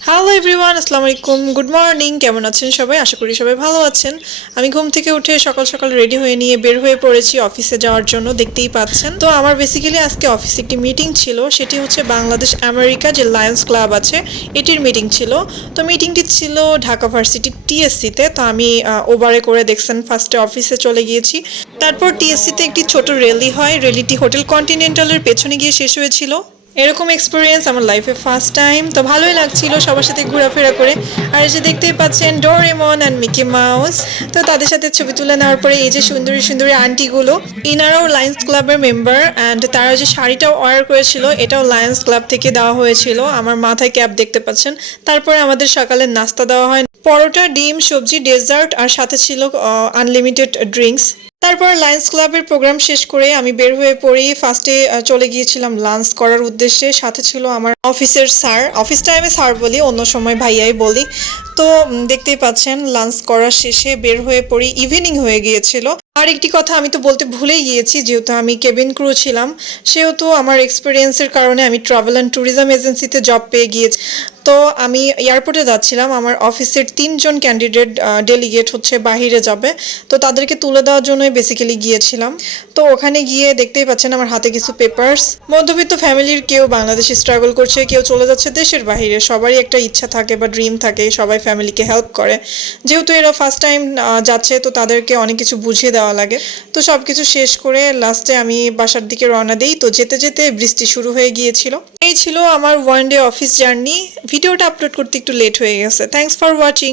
Hello everyone, আসসালামু আলাইকুম, good morning. কেমন আছেন সবাই? আশা করি সবাই ভালো আছেন। আমি ঘুম থেকে উঠে সকাল সকাল রেডি হয়ে নিয়ে বের হয়ে পড়েছি অফিসে যাওয়ার জন্য, দেখতেই পাচ্ছেন। তো আমার বেসিক্যালি আজকে অফিসে একটি মিটিং ছিল, সেটি হচ্ছে বাংলাদেশ আমেরিকা যে লায়ন্স ক্লাব আছে এটির মিটিং ছিল। তো মিটিংটি ছিল ঢাকা ভার্সিটি টিএসসিতে। তো আমি ওবারে করে দেখছেন ফার্স্টে অফিসে চলে গিয়েছি, তারপর টিএসসিতে একটি ছোট র্যালি হয়, র্যালিটি হোটেল কন্টিনেন্টালের পেছনে গিয়ে শেষ হয়েছিল। এরকম এক্সপিরিয়েন্স আমার লাইফে ফার্স্ট টাইম, তো ভালোই লাগছিল সবার সাথে ঘোরাফেরা করে। আর এই যে দেখতেই পাচ্ছেন ডোরেমন অ্যান্ড মিকি মাউস, তো তাদের সাথে ছবি তুলে নেওয়ার পরে এই যে সুন্দরী সুন্দরী আন্টিগুলো, ইনারাও লায়ন্স ক্লাবের মেম্বার, অ্যান্ড তারা যে শাড়িটাও অর্ডার করেছিল এটাও লায়ন্স ক্লাব থেকে দেওয়া হয়েছিল। আমার মাথায় ক্যাপ দেখতে পাচ্ছেন। তারপরে আমাদের সকালের নাস্তা দেওয়া হয়, পরোটা, ডিম, সবজি, ডেজার্ট, আর সাথে ছিল আনলিমিটেড ড্রিঙ্কস। তারপর লায়ন্স ক্লাবের প্রোগ্রাম শেষ করে আমি বের হয়ে পড়ি। ফার্স্টে চলে গিয়েছিলাম লাঞ্চ করার উদ্দেশ্যে, সাথে ছিল আমার অফিসের স্যার। অফিস টাইমে স্যার বলি, অন্য সময় ভাইয়াই বলি। তো দেখতেই পাচ্ছেন লাঞ্চ করার শেষে বের হয়ে পড়ি, ইভিনিং হয়ে গিয়েছিল। আর একটি কথা আমি তো বলতে ভুলেই গিয়েছি, যেহেতু আমি কেবিন ক্রু ছিলাম সেহেতু আমার এক্সপিরিয়েন্সের কারণে আমি ট্রাভেল অ্যান্ড ট্যুরিজম এজেন্সিতে জব পেয়ে গিয়েছি। তো আমি এয়ারপোর্টে যাচ্ছিলাম, আমার অফিসের 3জন ক্যান্ডিডেট ডেলিগেট হচ্ছে বাহিরে যাবে, তো তাদেরকে তুলে দেওয়ার জন্যই বেসিক্যালি গিয়েছিলাম। তো ওখানে গিয়ে দেখতেই পাচ্ছেন আমার হাতে কিছু পেপার্স। মধ্যবিত্ত ফ্যামিলির কেউ বাংলাদেশে স্ট্রাগল করছে, কেউ চলে যাচ্ছে দেশের বাহিরে, সবারই একটা ইচ্ছা থাকে বা ড্রিম থাকে, সবাই ফ্যামিলিকে হেল্প করে। যেহেতু এরা ফার্স্ট টাইম যাচ্ছে, তো তাদেরকে অনেক কিছু বুঝিয়ে দেওয়া লাগে। তো সব কিছু শেষ করে লাস্টে আমি বাসার দিকে রওনা দিই। তো যেতে যেতে বৃষ্টি শুরু হয়ে গিয়েছিল। এই ছিল আমার ওয়ান ডে অফিস জার্নি। ভিডিওটা আপলোড করতে একটু লেট হয়ে গেছে। Thanks for watching.